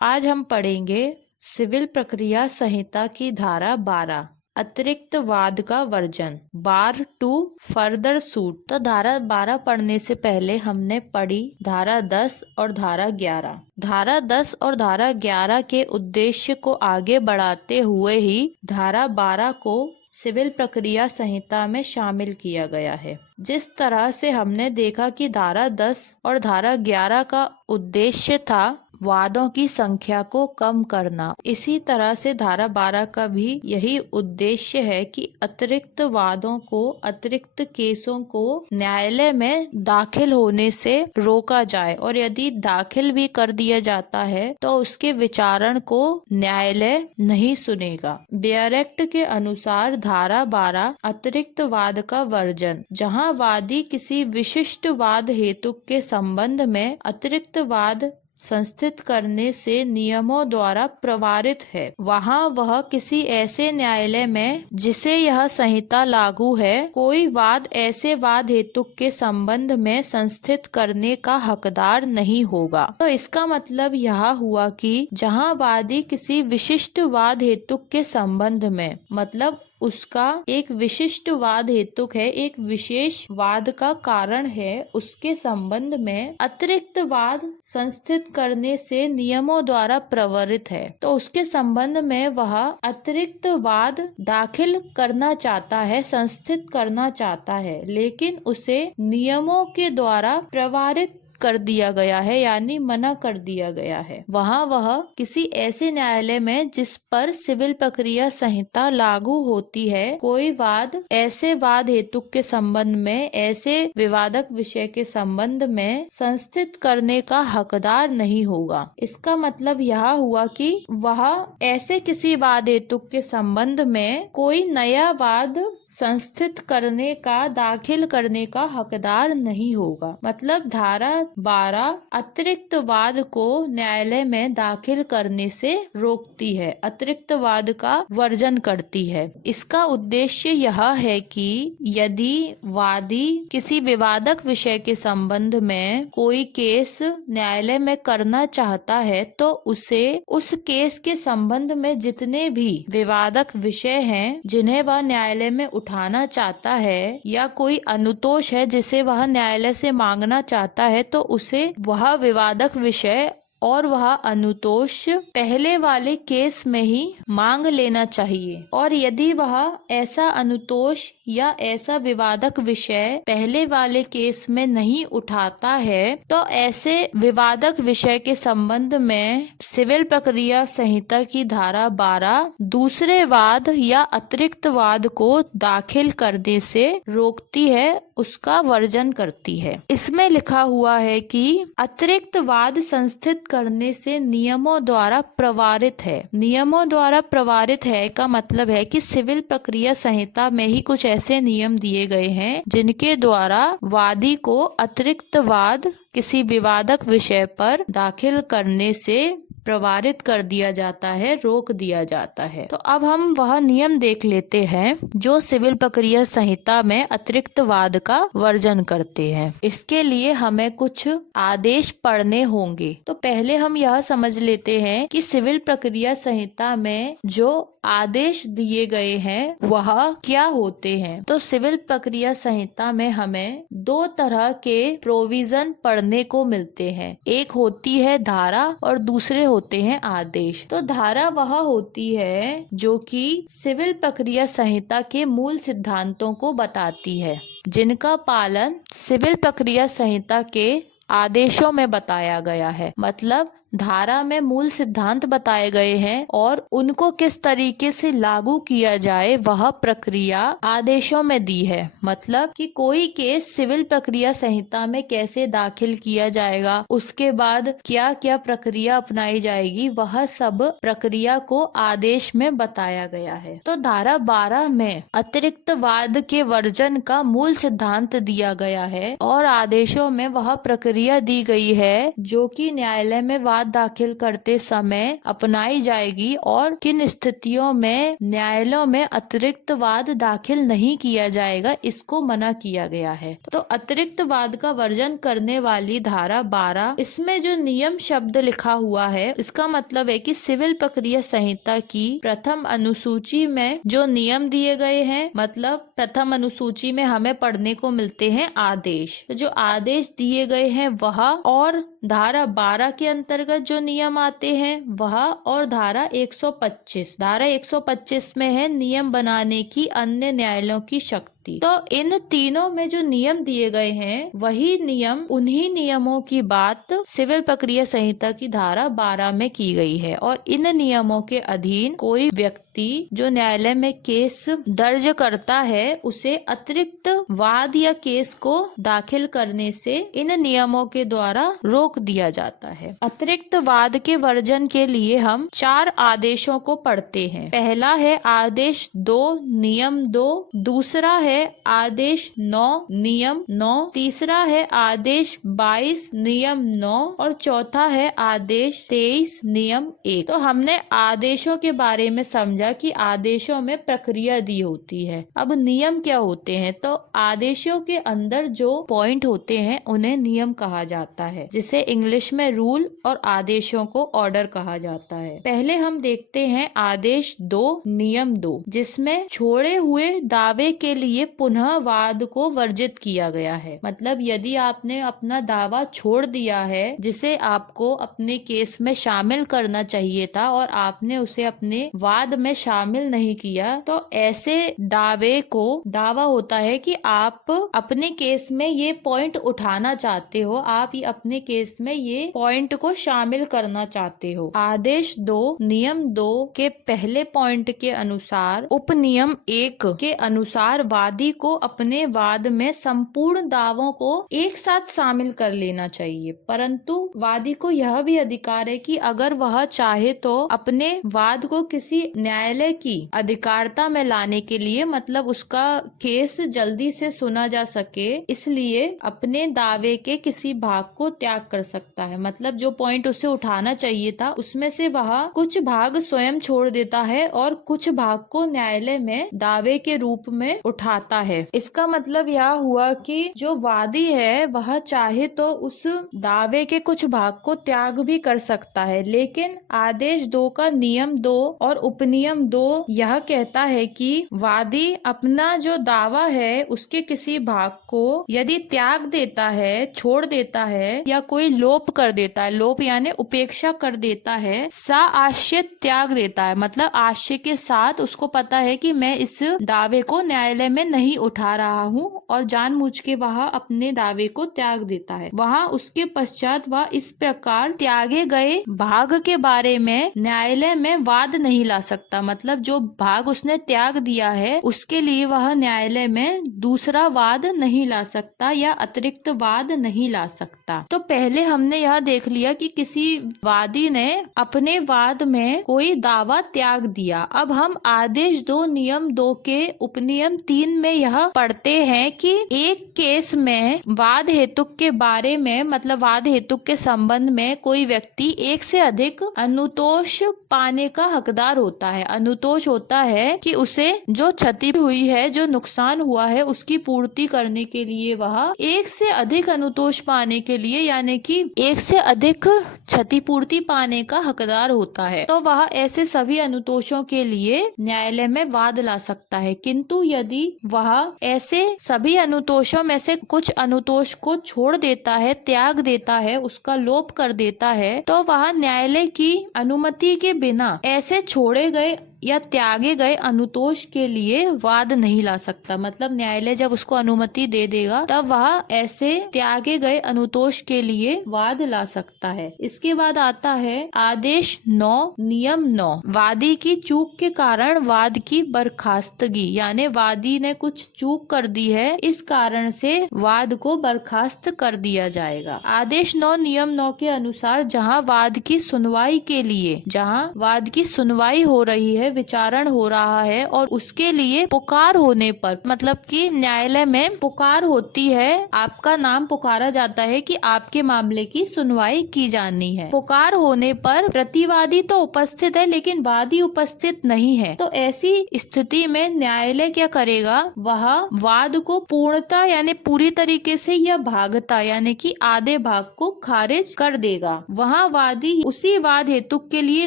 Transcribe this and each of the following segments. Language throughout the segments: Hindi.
आज हम पढ़ेंगे सिविल प्रक्रिया संहिता की धारा 12 अतिरिक्त वाद का वर्जन बार 2 फर्दर सूट। तो धारा 12 पढ़ने से पहले हमने पढ़ी धारा 10 और धारा 11। धारा 10 और धारा 11 के उद्देश्य को आगे बढ़ाते हुए ही धारा 12 को सिविल प्रक्रिया संहिता में शामिल किया गया है। जिस तरह से हमने देखा कि धारा 10 और धारा 11 का उद्देश्य था वादों की संख्या को कम करना, इसी तरह से धारा 12 का भी यही उद्देश्य है कि अतिरिक्त वादों को, अतिरिक्त केसों को न्यायालय में दाखिल होने से रोका जाए, और यदि दाखिल भी कर दिया जाता है तो उसके विचारण को न्यायालय नहीं सुनेगा। बेयर एक्ट के अनुसार धारा 12 अतिरिक्त वाद का वर्जन, जहां वादी किसी विशिष्ट वाद हेतु के संबंध में अतिरिक्त वाद संस्थित करने से नियमों द्वारा प्रवारित है, वहां वह किसी ऐसे न्यायालय में जिसे यह संहिता लागू है कोई वाद ऐसे वाद हेतु के संबंध में संस्थित करने का हकदार नहीं होगा। तो इसका मतलब यह हुआ कि जहां वादी किसी विशिष्ट वाद हेतु के संबंध में, मतलब उसका एक विशिष्ट वाद हेतुक है, एक विशेष वाद का कारण है, उसके संबंध में अतिरिक्त वाद संस्थित करने से नियमों द्वारा प्रवृत्त है, तो उसके संबंध में वह अतिरिक्त वाद दाखिल करना चाहता है, संस्थित करना चाहता है, लेकिन उसे नियमों के द्वारा प्रवारित कर दिया गया है, यानी मना कर दिया गया है। वहाँ वह किसी ऐसे न्यायालय में जिस पर सिविल प्रक्रिया संहिता लागू होती है कोई वाद ऐसे वाद हेतु के संबंध में, ऐसे विवादक विषय के संबंध में संस्थित करने का हकदार नहीं होगा। इसका मतलब यह हुआ कि वह ऐसे किसी वाद हेतु के संबंध में कोई नया वाद संस्थित करने का, दाखिल करने का हकदार नहीं होगा। मतलब धारा 12 अतिरिक्त वाद को न्यायालय में दाखिल करने से रोकती है, अतिरिक्त वाद का वर्जन करती है। इसका उद्देश्य यह है कि यदि वादी किसी विवादक विषय के संबंध में कोई केस न्यायालय में करना चाहता है तो उसे उस केस के संबंध में जितने भी विवादक विषय हैं जिन्हें वह न्यायालय में उठाना चाहता है, या कोई अनुतोष है जिसे वह न्यायालय से मांगना चाहता है, तो उसे वह विवादक विषय और वह अनुतोष पहले वाले केस में ही मांग लेना चाहिए। और यदि वह ऐसा अनुतोष या ऐसा विवादक विषय पहले वाले केस में नहीं उठाता है तो ऐसे विवादक विषय के संबंध में सिविल प्रक्रिया संहिता की धारा 12 दूसरे वाद या अतिरिक्त वाद को दाखिल करने से रोकती है, उसका वर्जन करती है। इसमें लिखा हुआ है कि अतिरिक्त वाद संस्थित करने से नियमों द्वारा प्रवारित है। नियमों द्वारा प्रवारित है का मतलब है कि सिविल प्रक्रिया संहिता में ही कुछ ऐसे नियम दिए गए हैं जिनके द्वारा वादी को अतिरिक्त वाद किसी विवादक विषय पर दाखिल करने से प्रवारित कर दिया जाता है, रोक दिया जाता है। तो अब हम वह नियम देख लेते हैं जो सिविल प्रक्रिया संहिता में अतिरिक्त वाद का वर्जन करते हैं। इसके लिए हमें कुछ आदेश पढ़ने होंगे। तो पहले हम यह समझ लेते हैं कि सिविल प्रक्रिया संहिता में जो आदेश दिए गए हैं वह क्या होते हैं। तो सिविल प्रक्रिया संहिता में हमें दो तरह के प्रोविजन पढ़ने को मिलते हैं, एक होती है धारा और दूसरे होते हैं आदेश। तो धारा वह होती है जो कि सिविल प्रक्रिया संहिता के मूल सिद्धांतों को बताती है, जिनका पालन सिविल प्रक्रिया संहिता के आदेशों में बताया गया है। मतलब धारा में मूल सिद्धांत बताए गए हैं और उनको किस तरीके से लागू किया जाए वह प्रक्रिया आदेशों में दी है। मतलब कि कोई केस सिविल प्रक्रिया संहिता में कैसे दाखिल किया जाएगा, उसके बाद क्या क्या प्रक्रिया अपनाई जाएगी, वह सब प्रक्रिया को आदेश में बताया गया है। तो धारा 12 में अतिरिक्त वाद के वर्जन का मूल सिद्धांत दिया गया है और आदेशों में वह प्रक्रिया दी गई है जो कि न्यायालय में वाद वाद दाखिल करते समय अपनाई जाएगी और किन स्थितियों में न्यायालयों में अतिरिक्त वाद दाखिल नहीं किया जाएगा, इसको मना किया गया है। तो अतिरिक्त वाद का वर्जन करने वाली धारा 12, इसमें जो नियम शब्द लिखा हुआ है इसका मतलब है कि सिविल प्रक्रिया संहिता की प्रथम अनुसूची में जो नियम दिए गए हैं, मतलब प्रथम अनुसूची में हमें पढ़ने को मिलते हैं आदेश। तो जो आदेश दिए गए हैं वह, और धारा 12 के अंतर्गत जो नियम आते हैं वह, और धारा 125 में है नियम बनाने की अन्य न्यायालयों की शक्ति। तो इन तीनों में जो नियम दिए गए हैं वही नियम, उन्हीं नियमों की बात सिविल प्रक्रिया संहिता की धारा 12 में की गई है। और इन नियमों के अधीन कोई व्यक्ति जो न्यायालय में केस दर्ज करता है उसे अतिरिक्त वाद या केस को दाखिल करने से इन नियमों के द्वारा रोक दिया जाता है। अतिरिक्त वाद के वर्जन के लिए हम 4 आदेशों को पढ़ते हैं। पहला है आदेश 2 नियम 2, दूसरा है आदेश 9 नियम 9, तीसरा है आदेश 22 नियम 9 और चौथा है आदेश 23 नियम 1। तो हमने आदेशों के बारे में समझा कि आदेशों में प्रक्रिया दी होती है। अब नियम क्या होते हैं? तो आदेशों के अंदर जो पॉइंट होते हैं उन्हें नियम कहा जाता है, जिसे इंग्लिश में रूल, और आदेशों को ऑर्डर कहा जाता है। पहले हम देखते हैं आदेश 2 नियम 2, जिसमें छोड़े हुए दावे के लिए पुनः वाद को वर्जित किया गया है। मतलब यदि आपने अपना दावा छोड़ दिया है जिसे आपको अपने केस में शामिल करना चाहिए था और आपने उसे अपने वाद में शामिल नहीं किया, तो ऐसे दावे को दावा होता है कि आप अपने केस में ये पॉइंट उठाना चाहते हो, आप ये अपने केस में ये पॉइंट को शामिल करना चाहते हो। आदेश 2 नियम 2 के पहले पॉइंट के अनुसार उपनियम 1 के अनुसार वादी को अपने वाद में संपूर्ण दावों को एक साथ शामिल कर लेना चाहिए, परंतु वादी को यह भी अधिकार है कि अगर वह चाहे तो अपने वाद को किसी न्यायालय की अधिकारिता में लाने के लिए, मतलब उसका केस जल्दी से सुना जा सके, इसलिए अपने दावे के किसी भाग को त्याग कर सकता है। मतलब जो पॉइंट उसे उठाना चाहिए था उसमें से वह कुछ भाग स्वयं छोड़ देता है और कुछ भाग को न्यायालय में दावे के रूप में उठाता है। इसका मतलब यह हुआ कि जो वादी है वह चाहे तो उस दावे के कुछ भाग को त्याग भी कर सकता है, लेकिन आदेश 2 का नियम 2 और उपनियम 2 यह कहता है कि वादी अपना जो दावा है उसके किसी भाग को यदि त्याग देता है, छोड़ देता है या कोई लोप कर देता है, लोप यानी उपेक्षा कर देता है, सा आशय त्याग देता है, मतलब आशय के साथ उसको पता है कि मैं इस दावे को न्यायालय में नहीं उठा रहा हूँ और जानबूझ के वह अपने दावे को त्याग देता है, वहाँ उसके पश्चात वह इस प्रकार त्यागे गए भाग के बारे में न्यायालय में वाद नहीं ला सकता। मतलब जो भाग उसने त्याग दिया है उसके लिए वह न्यायालय में दूसरा वाद नहीं ला सकता या अतिरिक्त वाद नहीं ला सकता। तो पहले हमने यह देख लिया कि किसी वादी ने अपने वाद में कोई दावा त्याग दिया। अब हम आदेश 2 नियम 2 के उपनियम 3 में यह पढ़ते हैं कि एक केस में वाद हेतुक के बारे में, मतलब वाद हेतुक के संबंध में कोई व्यक्ति एक से अधिक अनुतोष पाने का हकदार होता है। अनुतोष होता है कि उसे जो क्षति हुई है, जो नुकसान हुआ है, उसकी पूर्ति करने के लिए वह एक से अधिक अनुतोष पाने के लिए, यानी कि एक से अधिक क्षतिपूर्ति पाने का हकदार होता है। तो वह ऐसे सभी अनुतोषों के लिए न्यायालय में वाद ला सकता है। किंतु यदि वह ऐसे सभी अनुतोषों में से कुछ अनुतोष को छोड़ देता है, त्याग देता है, उसका लोप कर देता है, तो वह न्यायालय की अनुमति के बिना ऐसे छोड़े गए या त्यागे गए अनुतोष के लिए वाद नहीं ला सकता। मतलब न्यायालय जब उसको अनुमति दे देगा तब वह ऐसे त्यागे गए अनुतोष के लिए वाद ला सकता है। इसके बाद आता है आदेश 9 नियम 9, वादी की चूक के कारण वाद की बर्खास्तगी, यानी वादी ने कुछ चूक कर दी है, इस कारण से वाद को बर्खास्त कर दिया जाएगा। आदेश 9 नियम 9 के अनुसार जहाँ वाद की सुनवाई के लिए, जहाँ वाद की सुनवाई हो रही है है विचारण हो रहा है और उसके लिए पुकार होने पर, मतलब कि न्यायालय में पुकार होती है, आपका नाम पुकारा जाता है कि आपके मामले की सुनवाई की जानी है। पुकार होने पर प्रतिवादी तो उपस्थित है लेकिन वादी उपस्थित नहीं है, तो ऐसी स्थिति में न्यायालय क्या करेगा, वह वाद को पूर्णता यानी पूरी तरीके से या भागता यानी कि आधे भाग को खारिज कर देगा। वहाँ वादी उसी वाद हेतु के लिए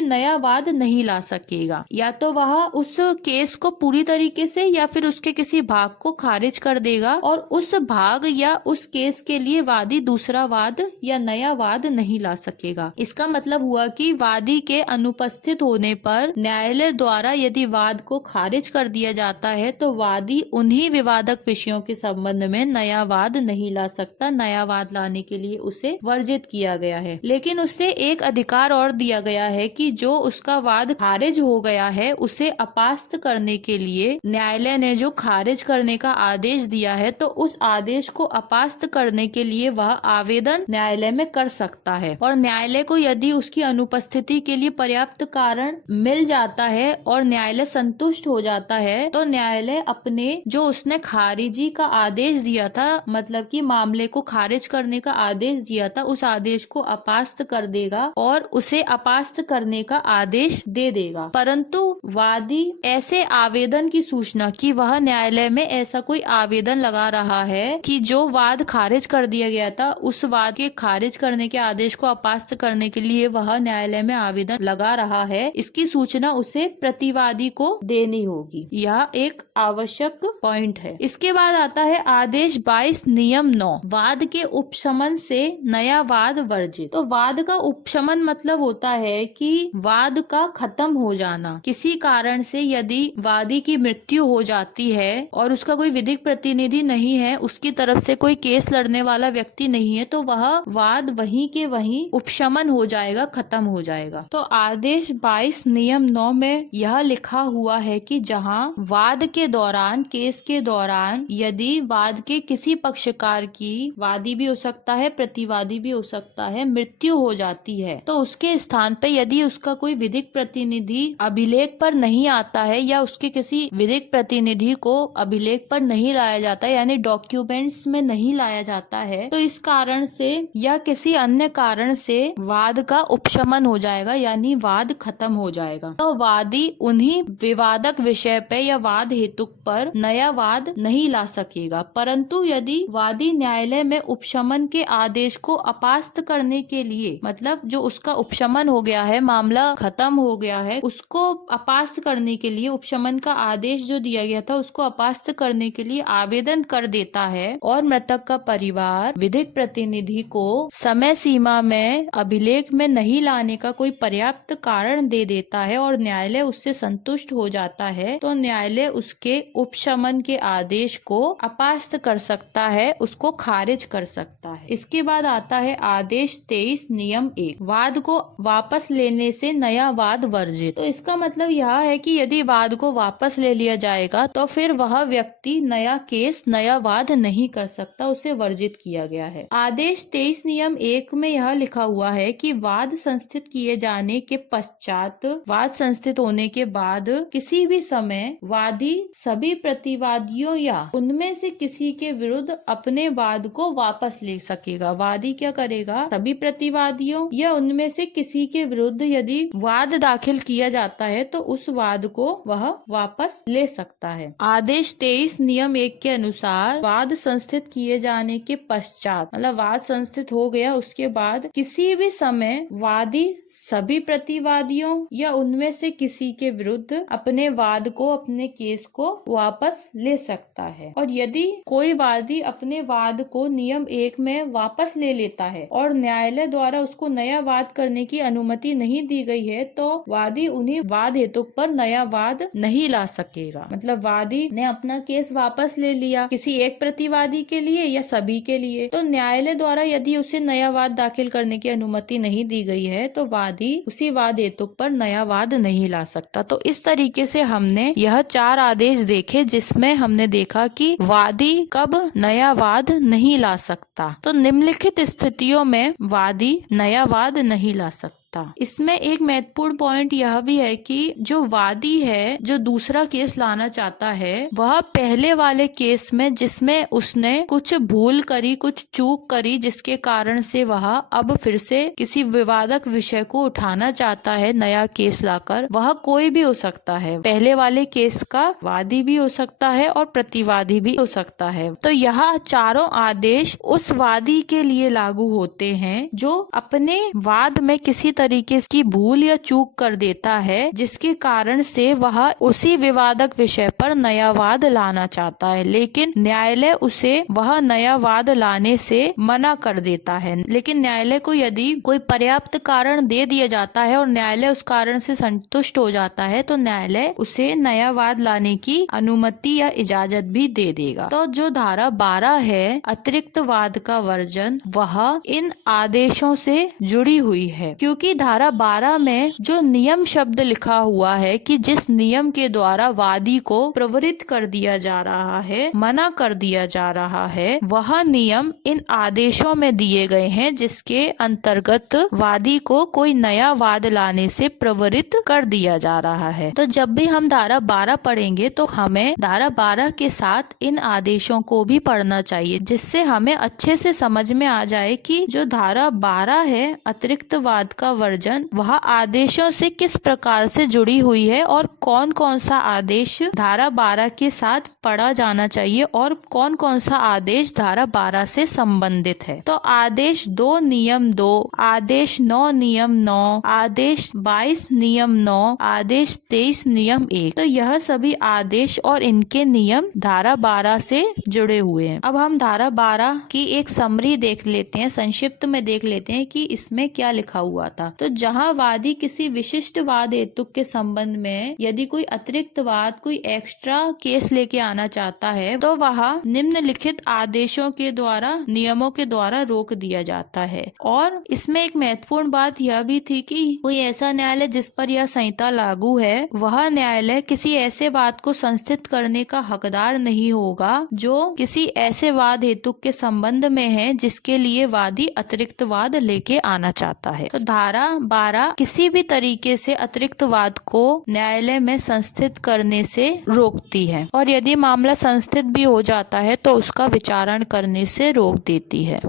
नया वाद नहीं ला सकेगा, या तो वह उस केस को पूरी तरीके से या फिर उसके किसी भाग को खारिज कर देगा और उस भाग या उस केस के लिए वादी दूसरा वाद या नया वाद नहीं ला सकेगा। इसका मतलब हुआ कि वादी के अनुपस्थित होने पर न्यायालय द्वारा यदि वाद को खारिज कर दिया जाता है तो वादी उन्हीं विवादक विषयों के संबंध में नया वाद नहीं ला सकता। नया वाद लाने के लिए उसे वर्जित किया गया है। लेकिन उससे एक अधिकार और दिया गया है कि जो उसका वाद खारिज हो गया है उसे अपास्त करने के लिए न्यायालय ने जो खारिज करने का आदेश दिया है तो उस आदेश को अपास्त करने के लिए वह आवेदन न्यायालय में कर सकता है। और न्यायालय को यदि उसकी अनुपस्थिति के लिए पर्याप्त कारण मिल जाता है और न्यायालय संतुष्ट हो जाता है तो न्यायालय अपने जो उसने खारिजी का आदेश दिया था, मतलब कि मामले को खारिज करने का आदेश दिया था, उस आदेश को अपास्त कर देगा और उसे अपास्त करने का आदेश दे देगा। परंतु वादी ऐसे आवेदन की सूचना कि वह न्यायालय में ऐसा कोई आवेदन लगा रहा है कि जो वाद खारिज कर दिया गया था उस वाद के खारिज करने के आदेश को अपास्त करने के लिए वह न्यायालय में आवेदन लगा रहा है, इसकी सूचना उसे प्रतिवादी को देनी होगी। यह एक आवश्यक पॉइंट है। इसके बाद आता है आदेश 22 नियम 9, वाद के उपशमन से नया वाद वर्जित। तो वाद का उपशमन मतलब होता है कि वाद का खत्म हो जाना। किसी कारण से यदि वादी की मृत्यु हो जाती है और उसका कोई विधिक प्रतिनिधि नहीं है, उसकी तरफ से कोई केस लड़ने वाला व्यक्ति नहीं है, तो वह वाद वहीं के वहीं उपशमन हो जाएगा, खत्म हो जाएगा। तो आदेश 22 नियम 9 में यह लिखा हुआ है कि जहां वाद के दौरान, केस के दौरान यदि वाद के किसी पक्षकार की, वादी भी हो सकता है प्रतिवादी भी हो सकता है, मृत्यु हो जाती है तो उसके स्थान पे यदि उसका कोई विधिक प्रतिनिधि अभिलेख पर नहीं आता है या उसके किसी विधिक प्रतिनिधि को अभिलेख पर नहीं लाया जाता है यानी डॉक्यूमेंट्स में नहीं लाया जाता है, तो इस कारण से या किसी अन्य कारण से वाद का उपशमन हो जाएगा यानी वाद खत्म हो जाएगा। तो वादी उन्हीं विवादक विषय पे या वाद हेतु पर नया वाद नहीं ला सकेगा। परंतु यदि वादी न्यायालय में उपशमन के आदेश को अपास्त करने के लिए, मतलब जो उसका उपशमन हो गया है, मामला खत्म हो गया है, उसको अपास्त करने के लिए, उपशमन का आदेश जो दिया गया था उसको अपास्त करने के लिए आवेदन कर देता है और मृतक का परिवार विधिक प्रतिनिधि को समय सीमा में अभिलेख में नहीं लाने का कोई पर्याप्त कारण दे देता है और न्यायालय उससे संतुष्ट हो जाता है, तो न्यायालय उसके उपशमन के आदेश को अपास्त कर सकता है, उसको खारिज कर सकता है। इसके बाद आता है आदेश 23 नियम 1, वाद को वापस लेने से नया वाद वर्जित। तो इसका मतलब यह है कि यदि वाद को वापस ले लिया जाएगा तो फिर वह व्यक्ति नया केस, नया वाद नहीं कर सकता, उसे वर्जित किया गया है। आदेश 23 नियम 1 में यह लिखा हुआ है कि वाद संस्थित किए जाने के पश्चात, वाद संस्थित होने के बाद किसी भी समय वादी सभी प्रतिवादियों या उनमें से किसी के विरुद्ध अपने वाद को वापस ले सकेगा। वादी क्या करेगा, सभी प्रतिवादियों या उनमें से किसी के विरुद्ध यदि वाद दाखिल किया जाता है तो उस वाद को वह वापस ले सकता है। आदेश 23 नियम 1 के अनुसार वाद संस्थित किए जाने के पश्चात, मतलब वाद संस्थित हो गया उसके बाद किसी भी समय वादी सभी प्रतिवादियों या उनमें से किसी के विरुद्ध अपने वाद को, अपने केस को वापस ले सकता है। और यदि कोई वादी अपने वाद को नियम 1 में वापस ले लेता है और न्यायालय द्वारा उसको नया वाद करने की अनुमति नहीं दी गई है तो वादी उन्हीं वाद हेतु पर नया वाद नहीं ला सकेगा। मतलब वादी ने अपना केस वापस ले लिया किसी एक प्रतिवादी के लिए या सभी के लिए, तो न्यायालय द्वारा यदि उसे नया वाद दाखिल करने की अनुमति नहीं दी गई है तो वादी उसी वाद हेतु पर नया वाद नहीं ला सकता। तो इस तरीके से हमने यह 4 आदेश देखे जिसमें हमने देखा कि वादी कब नया वाद नहीं ला सकता। तो निम्नलिखित स्थितियों में वादी नया वाद नहीं ला सकता। सकता। इसमें एक महत्वपूर्ण पॉइंट यह भी है कि जो वादी है, जो दूसरा केस लाना चाहता है, वह पहले वाले केस में जिसमें उसने कुछ भूल करी, कुछ चूक करी, जिसके कारण से वह अब फिर से किसी विवादक विषय को उठाना चाहता है नया केस लाकर, वह कोई भी हो सकता है। पहले वाले केस का वादी भी हो सकता है और प्रतिवादी भी हो सकता है। तो यह चारों आदेश उस वादी के लिए लागू होते हैं जो अपने वाद में किसी तरीके की भूल या चूक कर देता है, जिसके कारण से वह उसी विवादक विषय पर नया वाद लाना चाहता है, लेकिन न्यायालय उसे वह नया वाद लाने से मना कर देता है। लेकिन न्यायालय को यदि कोई पर्याप्त कारण दे दिया जाता है और न्यायालय उस कारण से संतुष्ट हो जाता है तो न्यायालय उसे नया वाद लाने की अनुमति या इजाजत भी दे देगा। तो जो धारा 12 है, अतिरिक्त वाद का वर्जन, वह इन आदेशों से जुड़ी हुई है, क्योंकि धारा 12 में जो नियम शब्द लिखा हुआ है कि जिस नियम के द्वारा वादी को प्रवृत्त कर दिया जा रहा है, मना कर दिया जा रहा है, वह नियम इन आदेशों में दिए गए हैं, जिसके अंतर्गत वादी को कोई नया वाद लाने से प्रवृत्त कर दिया जा रहा है। तो जब भी हम धारा 12 पढ़ेंगे तो हमें धारा 12 के साथ इन आदेशों को भी पढ़ना चाहिए, जिससे हमें अच्छे से समझ में आ जाए कि जो धारा 12 है, अतिरिक्त वाद का वर्जन, वह आदेशों से किस प्रकार से जुड़ी हुई है और कौन कौन सा आदेश धारा 12 के साथ पढ़ा जाना चाहिए और कौन कौन सा आदेश धारा 12 से संबंधित है। तो आदेश 2 नियम 2, आदेश 9 नियम 9, आदेश 22 नियम 9, आदेश 23 नियम 1, तो यह सभी आदेश और इनके नियम धारा 12 से जुड़े हुए हैं। अब हम धारा 12 की एक समरी देख लेते हैं, संक्षिप्त में देख लेते हैं कि इसमें क्या लिखा हुआ था। तो जहाँ वादी किसी विशिष्ट वाद हेतु के संबंध में यदि कोई अतिरिक्त वाद, कोई एक्स्ट्रा केस लेके आना चाहता है तो वह निम्नलिखित आदेशों के द्वारा, नियमों के द्वारा रोक दिया जाता है। और इसमें एक महत्वपूर्ण बात यह भी थी कि कोई ऐसा न्यायालय जिस पर यह संहिता लागू है, वह न्यायालय किसी ऐसे वाद को संस्थित करने का हकदार नहीं होगा जो किसी ऐसे वाद हेतु के संबंध में है जिसके लिए वादी अतिरिक्त वाद लेके आना चाहता है। तो धारा 12 किसी भी तरीके से अतिरिक्त वाद को न्यायालय में संस्थित करने से रोकती है, और यदि मामला संस्थित भी हो जाता है तो उसका विचारण करने से रोक देती है।